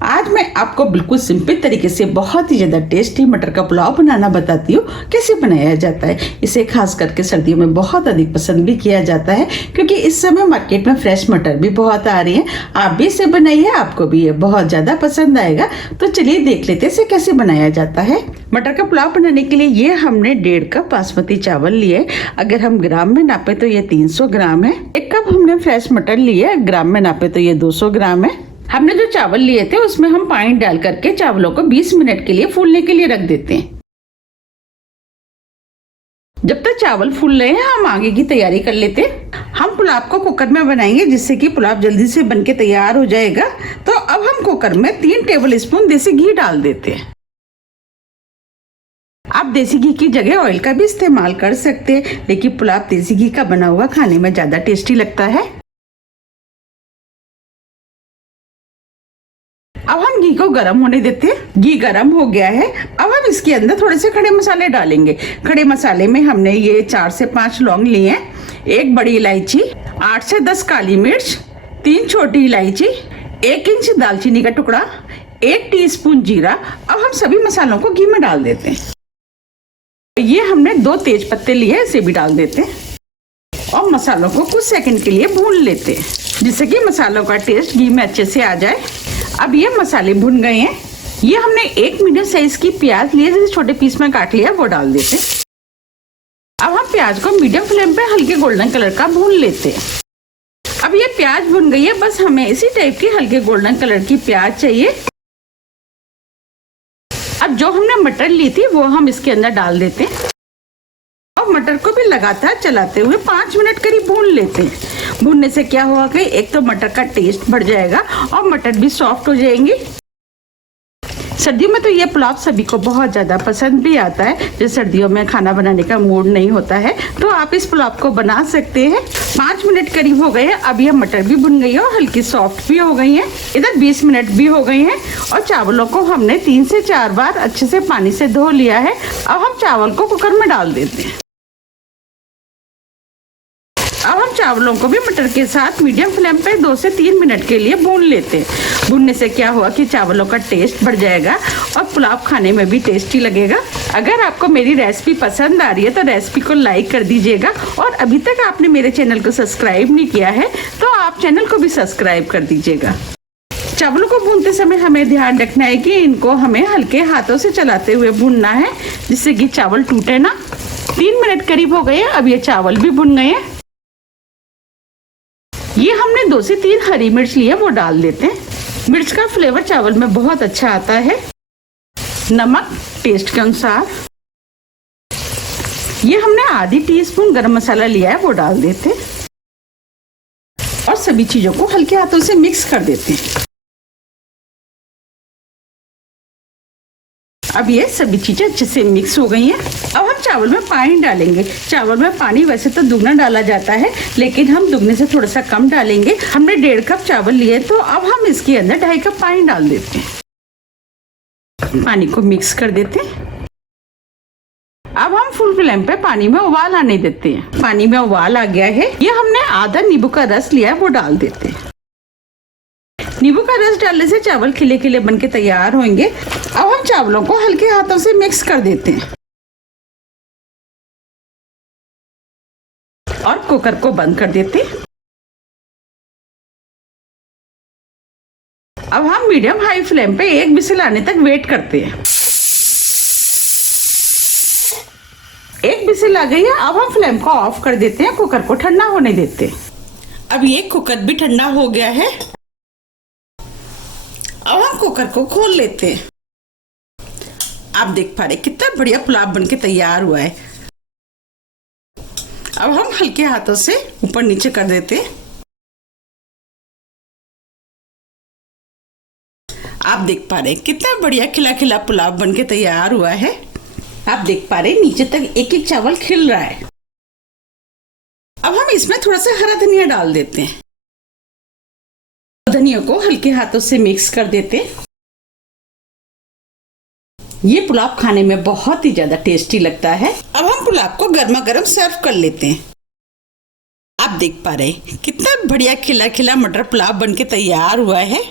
आज मैं आपको बिल्कुल सिंपल तरीके से बहुत ही ज़्यादा टेस्टी मटर का पुलाव बनाना बताती हूँ कैसे बनाया जाता है। इसे खास करके सर्दियों में बहुत अधिक पसंद भी किया जाता है क्योंकि इस समय मार्केट में फ्रेश मटर भी बहुत आ रही है। आप भी इसे बनाइए, आपको भी ये बहुत ज़्यादा पसंद आएगा। तो चलिए देख लेते हैं इसे कैसे बनाया जाता है। मटर का पुलाव बनाने के लिए ये हमने 1.5 कप बासमती चावल लिए। अगर हम ग्राम में नापे तो ये 300 ग्राम है। 1 कप हमने फ्रेश मटर लिए, ग्राम में नापे तो ये 200 ग्राम है। हमने जो चावल लिए थे उसमें हम पानी डाल करके चावलों को 20 मिनट के लिए फूलने के लिए रख देते हैं। जब तक चावल फूल रहे हैं हम आगे की तैयारी कर लेते हैं। हम पुलाव को कुकर में बनाएंगे जिससे कि पुलाव जल्दी से बनके तैयार हो जाएगा। तो अब हम कुकर में 3 टेबल स्पून देसी घी डाल देते हैं। आप देसी घी की जगह ऑयल का भी इस्तेमाल कर सकते हैं, लेकिन पुलाव देसी घी का बना हुआ खाने में ज्यादा टेस्टी लगता है। अब हम घी को गर्म होने देते हैं। घी गर्म हो गया है। अब हम इसके अंदर थोड़े से खड़े मसाले डालेंगे। खड़े मसाले में हमने ये 4 से 5 लौंग लिए हैं, 1 बड़ी इलायची, 8 से 10 काली मिर्च, 3 छोटी इलायची, 1 इंच दालचीनी का टुकड़ा, 1 टीस्पून जीरा। अब हम सभी मसालों को घी में डाल देते हैं। ये हमने 2 तेज पत्ते लिए, इसे भी डाल देते हैं और मसालों को कुछ सेकंड के लिए भून लेते हैं जिससे कि मसालों का टेस्ट घी में अच्छे से आ जाए। अब ये मसाले भुन गए हैं। ये हमने 1 मीडियम साइज की प्याज लिए, जैसे छोटे पीस में काट लिया, वो डाल देते हैं। अब हम प्याज को मीडियम फ्लेम पे हल्के गोल्डन कलर का भून लेते हैं। अब ये प्याज भुन गई है, बस हमें इसी टाइप की हल्के गोल्डन कलर की प्याज चाहिए। अब जो हमने मटर ली थी वो हम इसके अंदर डाल देते हैं और मटर को भी लगातार चलाते हुए 5 मिनट करीब भून लेते हैं। भूनने से क्या होगा कि एक तो मटर का टेस्ट बढ़ जाएगा और मटर भी सॉफ्ट हो जाएंगे। सर्दियों में तो ये पुलाव सभी को बहुत ज़्यादा पसंद भी आता है। जैसे सर्दियों में खाना बनाने का मूड नहीं होता है तो आप इस पुलाव को बना सकते हैं। 5 मिनट करीब हो गए हैं। अब ये मटर भी भुन गई है और हल्की सॉफ्ट भी हो गई है। इधर 20 मिनट भी हो गई हैं और चावलों को हमने 3 से 4 बार अच्छे से पानी से धो लिया है। अब हम चावल को कुकर में डाल देते हैं। अब हम चावलों को भी मटर के साथ मीडियम फ्लेम पे 2 से 3 मिनट के लिए भून लेते हैं। भूनने से क्या हुआ कि चावलों का टेस्ट बढ़ जाएगा और पुलाव खाने में भी टेस्टी लगेगा। अगर आपको मेरी रेसिपी पसंद आ रही है तो रेसिपी को लाइक कर दीजिएगा और अभी तक आपने मेरे चैनल को सब्सक्राइब नहीं किया है तो आप चैनल को भी सब्सक्राइब कर दीजिएगा। चावलों को भूनते समय हमें ध्यान रखना है कि इनको हमें हल्के हाथों से चलाते हुए भूनना है जिससे कि चावल टूटे ना। 3 मिनट करीब हो गए हैं। अब ये चावल भी भुन गए हैं। ये हमने 2 से 3 हरी मिर्च लिए, वो डाल देते हैं। मिर्च का फ्लेवर चावल में बहुत अच्छा आता है। नमक टेस्ट के अनुसार। ये हमने आधी टीस्पून गरम मसाला लिया है, वो डाल देते हैं और सभी चीजों को हल्के हाथों से मिक्स कर देते हैं। अब ये सभी चीजें अच्छे से मिक्स हो गई हैं। अब हम चावल में पानी डालेंगे। चावल में पानी वैसे तो दुगना डाला जाता है लेकिन हम दुगने से थोड़ा सा कम डालेंगे। हमने 1.5 कप चावल लिए तो अब हम इसके अंदर 2.5 कप पानी डाल देते हैं। पानी को मिक्स कर देते हैं। अब हम फुल फ्लेम पे पानी में उबाल आने देते हैं। पानी में उबाल आ गया है। ये हमने आधा नींबू का रस लिया है, वो डाल देते हैं। नींबू का रस डालने से चावल खिले खिले बनके तैयार होंगे। अब हम चावलों को हल्के हाथों से मिक्स कर देते हैं और कुकर को बंद कर देते हैं। अब हम मीडियम हाई फ्लेम पे 1 विसिल आने तक वेट करते हैं। 1 विसिल आ गई है। अब हम फ्लेम को ऑफ कर देते हैं, कुकर को ठंडा होने देते हैं। अब ये कुकर भी ठंडा हो गया है। अब हम कुकर को खोल लेते हैं। आप देख पा रहे कितना बढ़िया पुलाव बनके तैयार हुआ है। अब हम हल्के हाथों से ऊपर नीचे कर देते हैं। आप देख पा रहे कितना बढ़िया खिला खिला पुलाव बनके तैयार हुआ है। आप देख पा रहे नीचे तक एक एक चावल खिल रहा है। अब हम इसमें थोड़ा सा हरा धनिया डाल देते हैं। धनिया को हल्के हाथों से मिक्स कर देते हैं। ये पुलाव खाने में बहुत ही ज्यादा टेस्टी लगता है। अब हम पुलाव को गर्मा गर्म सर्व कर लेते हैं। आप देख पा रहे कितना बढ़िया खिला खिला मटर पुलाव बनके तैयार हुआ है।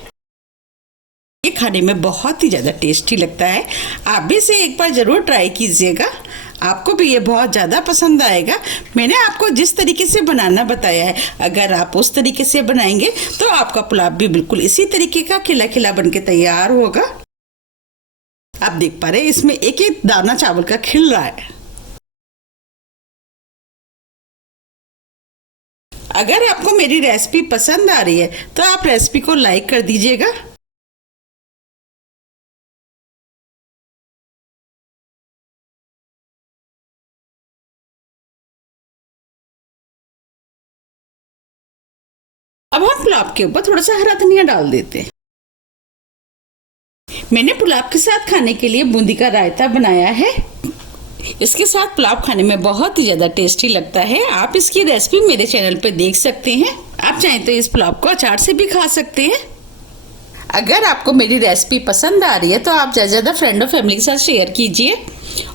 ये खाने में बहुत ही ज़्यादा टेस्टी लगता है। आप भी इसे एक बार ज़रूर ट्राई कीजिएगा, आपको भी ये बहुत ज़्यादा पसंद आएगा। मैंने आपको जिस तरीके से बनाना बताया है, अगर आप उस तरीके से बनाएंगे तो आपका पुलाव भी बिल्कुल इसी तरीके का खिला खिला बन के तैयार होगा। आप देख पा रहे हैं इसमें एक एक दाना चावल का खिल रहा है। अगर आपको मेरी रेसिपी पसंद आ रही है तो आप रेसिपी को लाइक कर दीजिएगा। अब हम पुलाव के ऊपर थोड़ा सा हरा धनिया डाल देते हैं। मैंने पुलाव के साथ खाने के लिए बूंदी का रायता बनाया है। इसके साथ पुलाव खाने में बहुत ही ज़्यादा टेस्टी लगता है। आप इसकी रेसिपी मेरे चैनल पे देख सकते हैं। आप चाहें तो इस पुलाव को अचार से भी खा सकते हैं। अगर आपको मेरी रेसिपी पसंद आ रही है तो आप ज़्यादा फ्रेंड और फैमिली के साथ शेयर कीजिए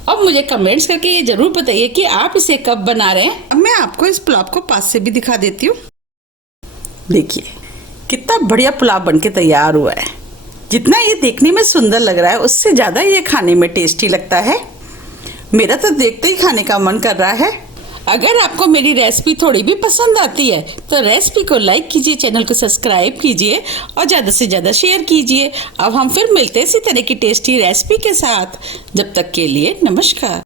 और मुझे कमेंट्स करके ये ज़रूर बताइए कि आप इसे कब बना रहे हैं। अब मैं आपको इस पुलाव को पास से भी दिखा देती हूँ। देखिए कितना बढ़िया पुलाव बनके तैयार हुआ है। जितना ये देखने में सुंदर लग रहा है उससे ज़्यादा ये खाने में टेस्टी लगता है। मेरा तो देखते ही खाने का मन कर रहा है। अगर आपको मेरी रेसिपी थोड़ी भी पसंद आती है तो रेसिपी को लाइक कीजिए, चैनल को सब्सक्राइब कीजिए और ज़्यादा से ज़्यादा शेयर कीजिए। अब हम फिर मिलते हैं इसी तरह की टेस्टी रेसिपी के साथ। जब तक के लिए नमस्कार।